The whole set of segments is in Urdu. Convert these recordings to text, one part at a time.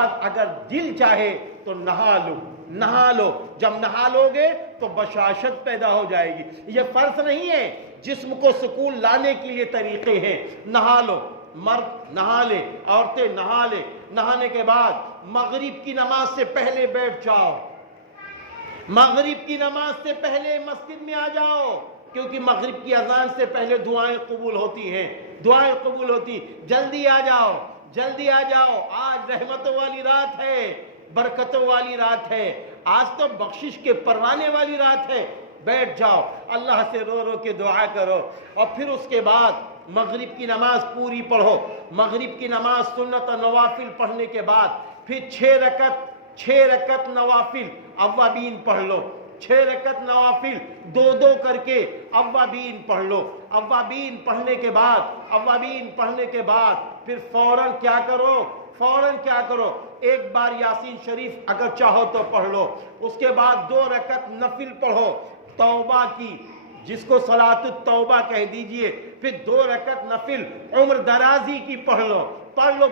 بعد اگر دل چاہے تو نہا لو، نہا لو، جب نہا لو گے تو بشاشت پیدا ہو جائے گی۔ یہ فرض نہیں ہے، جسم کو سکون لانے کے لیے طریقے ہیں۔ نہا لو، مرد نہا لے، عورتیں نہا لے، نہانے کے بعد مغرب کی نماز سے پہلے بیٹھ جاؤ، مغرب کی نماز سے پہلے مسجد میں آ جاؤ، کیونکہ مغرب کی اذان سے پہلے دعائیں قبول ہوتی ہیں، دعائیں قبول ہوتی۔ جلدی آ جاؤ، جلدی آ جاؤ، آج رحمتوں والی رات ہے، برکتوں والی رات ہے، آج تو بخشش کے پروانے والی رات ہے۔ بیٹھ جاؤ، اللہ سے رو رو کے دعا کرو، اور پھر اس کے بعد مغرب کی نماز پوری پڑھو۔ مغرب کی نماز سنت و نوافل پڑھنے کے بعد پھر 6 رکعت نوافل اوابین پڑھ لو، 6 رکعت نوافل دو دو کر کے اوابین پڑھ لو۔ اوابین پڑھنے کے بعد پھر فوراً کیا کرو، ایک بار یاسین شریف اگر چاہو تو پڑھ لو، اس کے بعد 2 رکعت نفل پڑھو توبہ کی، جس کو صلاۃ التوبہ کہہ دیجئے، پھر 2 رکعت نفل عمر درازی کی پڑھ لو۔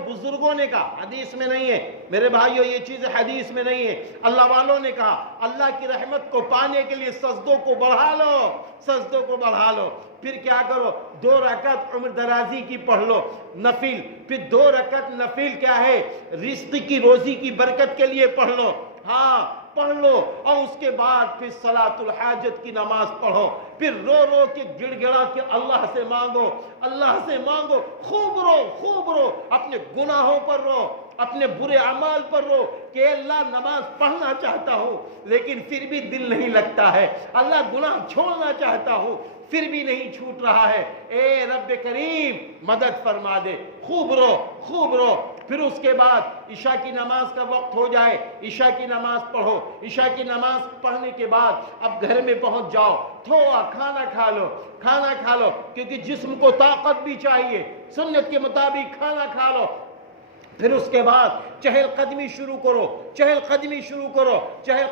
بزرگوں نے کہا، حدیث میں نہیں ہے میرے بھائیو، یہ چیز حدیث میں نہیں ہے، اللہ والوں نے کہا اللہ کی رحمت کو پانے کے لیے سجدوں کو بڑھا لو۔ پھر کیا کرو، 2 رکعت عمر درازی کی پڑھ لو نفل، پھر 2 رکعت نفل کیا ہے، رزق کی روزی کی برکت کے لیے پڑھ لو، پڑھ لو، اور اس کے بعد پھر صلاۃ الحاجت کی نماز پڑھو، پھر رو رو کے گڑ گڑا کے اللہ سے مانگو، خوب رو، اپنے گناہوں پر رو، اپنے برے اعمال پر رو کہ اللہ نماز پڑھنا چاہتا ہوں لیکن پھر بھی دل نہیں لگتا ہے، اللہ گناہ چھوڑنا چاہتا ہوں پھر بھی نہیں چھوٹ رہا ہے، اے رب کریم مدد فرما دے، خوب رو۔ پھر اس کے بعد عشاء کی نماز کا وقت ہو جائے، عشاء کی نماز پڑھو، عشاء کی نماز پڑھنے کے بعد اب گھر میں پہنچ جاؤ، تھوڑا کھانا کھا لو، کیونکہ جسم کو طاقت بھی چاہیے، سنت کے مطابق کھانا کھا لو۔ پھر اس کے بعد چہل قدمی شروع کرو، چہل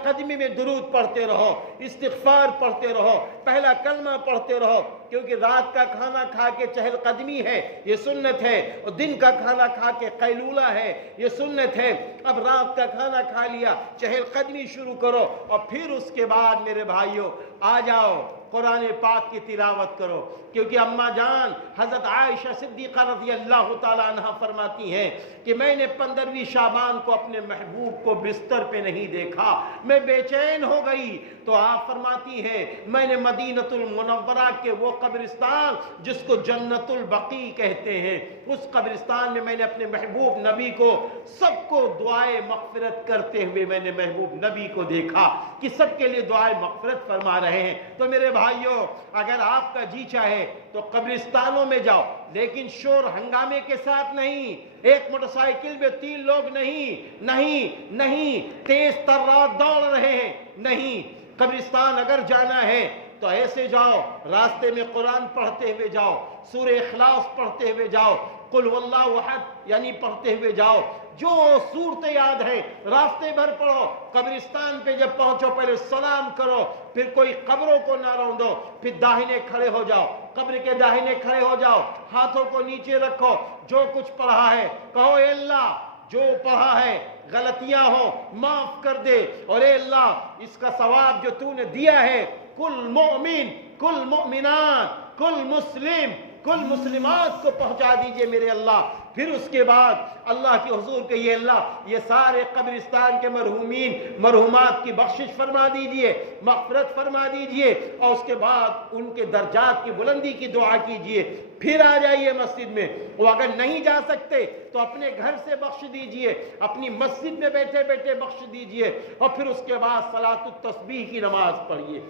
قدمی میں درود پڑھتے رہو، استغفار پڑھتے رہو، پہلا کلمہ پڑھتے رہو، کیونکہ رات کا کھانا کھا کے چہل قدمی ہے، یہ سنت ہے، اور دن کا کھانا کھا کے قیلولہ ہے، یہ سنت ہے۔ اب رات کا کھانا کھا لیا، چہل قدمی شروع کرو، اور پھر اس کے بعد میرے بھائیوں آ جاؤ قرآن پاک کی تلاوت کرو، کیونکہ اماں جان حضرت عائشہ صدیقہ رضی اللہ تعالیٰ عنہ فرماتی ہیں کہ میں نے 15ویں شعبان کو اپنے محبوب کو بستر پہ نہیں دیکھا، میں بے چین ہو گئی، تو آپ فرماتی ہیں میں نے مدینۃ المنورہ کے وہ قبرستان جس کو جنت البقیع کہتے ہیں، اس قبرستان میں میں نے اپنے محبوب نبی کو سب کو دعائے مغفرت کرتے ہوئے میں نے محبوب نبی کو دیکھا کہ سب کے لیے دعائے مغفرت فرما رہے ہیں۔ تو میرے بھائیوں اگر آپ کا جی چاہے تو قبرستانوں میں جاؤ، لیکن شور ہنگامے کے ساتھ نہیں، ایک موٹر سائیکل میں 3 لوگ نہیں، تیز ترات دوڑ رہے ہیں، نہیں، قبرستان اگر جانا ہے تو ایسے جاؤ، راستے میں قرآن پڑھتے ہوئے جاؤ، سورہ اخلاص پڑھتے ہوئے جاؤ، قل واللہ احد یعنی پڑھتے ہوئے جاؤ، جو صورت یاد ہے راستے بھر پڑھو۔ قبرستان پہ جب پہنچو پہلے سلام کرو، پھر کوئی قبروں کو نہ روندو، پھر داہنے کھڑے ہو جاؤ، قبر کے داہنے کھڑے ہو جاؤ، ہاتھوں کو نیچے رکھو، جو کچھ پڑھا ہے کہو اے اللہ جو پڑھا ہے غلطیاں ہو معاف کر دے، اور اے اللہ اس کا ثواب جو تو نے دیا ہے کل مومن، کل مومنات، کل مسلم، کل مسلمات کو پہنچا دیجئے میرے اللہ۔ پھر اس کے بعد اللہ کے حضور کہیے اللہ یہ سارے قبرستان کے مرحومین مرحومات کی بخشش فرما دیجئے، مغفرت فرما دیجئے، اور اس کے بعد ان کے درجات کی بلندی کی دعا کیجئے۔ پھر آ جائیے مسجد میں، وہ اگر نہیں جا سکتے تو اپنے گھر سے بخش دیجئے، اپنی مسجد میں بیٹھے بیٹھے بخش دیجئے، اور پھر اس کے بعد صلاۃ التسبیح کی نماز پڑھیے،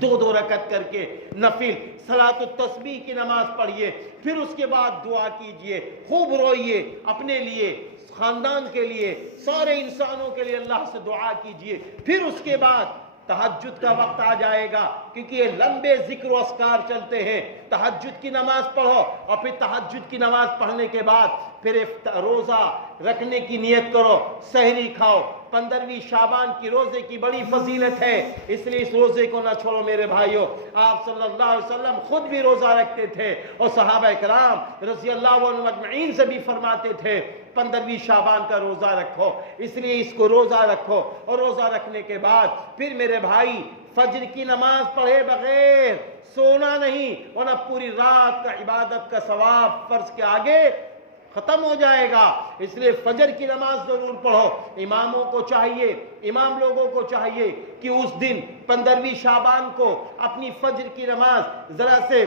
2 رکعت کر کے نفل صلاۃ التسبیح کی نماز پڑھیے، پھر اس کے بعد دعا کیجئے، خوب روئیے، اپنے لیے، خاندان کے لیے، سارے انسانوں کے لیے اللہ سے دعا کیجئے۔ پھر اس کے بعد تہجد کا وقت آ جائے گا، کیونکہ یہ لمبے ذکر و اذکار چلتے ہیں، تہجد کی نماز پڑھو، اور پھر تہجد کی نماز پڑھنے کے بعد پھر روزہ رکھنے کی نیت کرو، سحری کھاؤ۔ 15ویں شعبان کی روزے کی بڑی فضیلت ہے، اس لیے اس روزے کو نہ چھوڑو میرے بھائیوں۔ آپ صلی اللہ علیہ وسلم خود بھی روزہ رکھتے تھے، اور صحابہ کرام رضی اللہ عنہم اجمعین سے بھی فرماتے تھے 15ویں شعبان کا روزہ رکھو، اس لیے اس کو روزہ رکھو، اور روزہ رکھنے کے بعد پھر میرے بھائی فجر کی نماز پڑھے بغیر سونا نہیں، ورنہ پوری رات کا عبادت کا ثواب فرض کے آگے ختم ہو جائے گا۔ اس لیے فجر کی نماز ضرور پڑھو۔ اماموں کو چاہیے، امام لوگوں کو چاہیے کہ اس دن 15ویں شعبان کو اپنی فجر کی نماز ذرا سے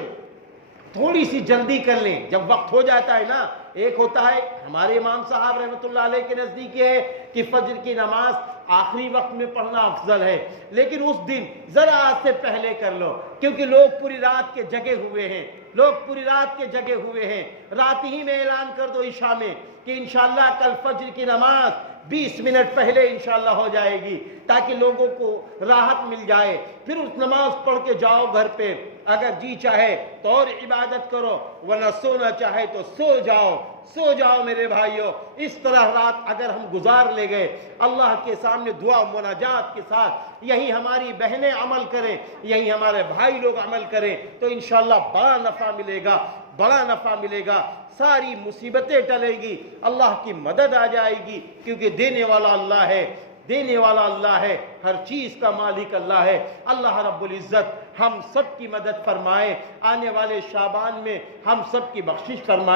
تھوڑی سی جلدی کر لیں۔ جب وقت ہو جاتا ہے نا، ایک ہوتا ہے ہمارے امام صاحب رحمۃ اللہ علیہ کے نزدیک یہ ہے کہ فجر کی نماز آخری وقت میں پڑھنا افضل ہے، لیکن اس دن ذرا سے پہلے کر لو، کیونکہ لوگ پوری رات کے جگے ہوئے ہیں، لوگ پوری رات کے جگے ہوئے ہیں۔ رات ہی میں اعلان کر دو عشاء میں کہ انشاءاللہ کل فجر کی نماز 20 منٹ پہلے انشاءاللہ ہو جائے گی، تاکہ لوگوں کو راحت مل جائے۔ پھر اس نماز پڑھ کے جاؤ گھر پہ، اگر جی چاہے تو اور عبادت کرو، ورنہ سونا چاہے تو سو جاؤ، سو جاؤ میرے بھائیوں۔ اس طرح رات اگر ہم گزار لے گئے اللہ کے سامنے دعا و مناجات کے ساتھ، یہی ہماری بہنیں عمل کریں، یہی ہمارے بھائی لوگ عمل کریں، تو انشاءاللہ بڑا نفع ملے گا، بڑا نفع ملے گا، ساری مصیبتیں ٹلیں گی، اللہ کی مدد آ جائے گی، کیونکہ دینے والا اللہ ہے، دینے والا اللہ ہے، ہر چیز کا مالک اللہ ہے۔ اللہ رب العزت ہم سب کی مدد فرمائے، آنے والے شعبان میں ہم سب کی بخشش فرمائے۔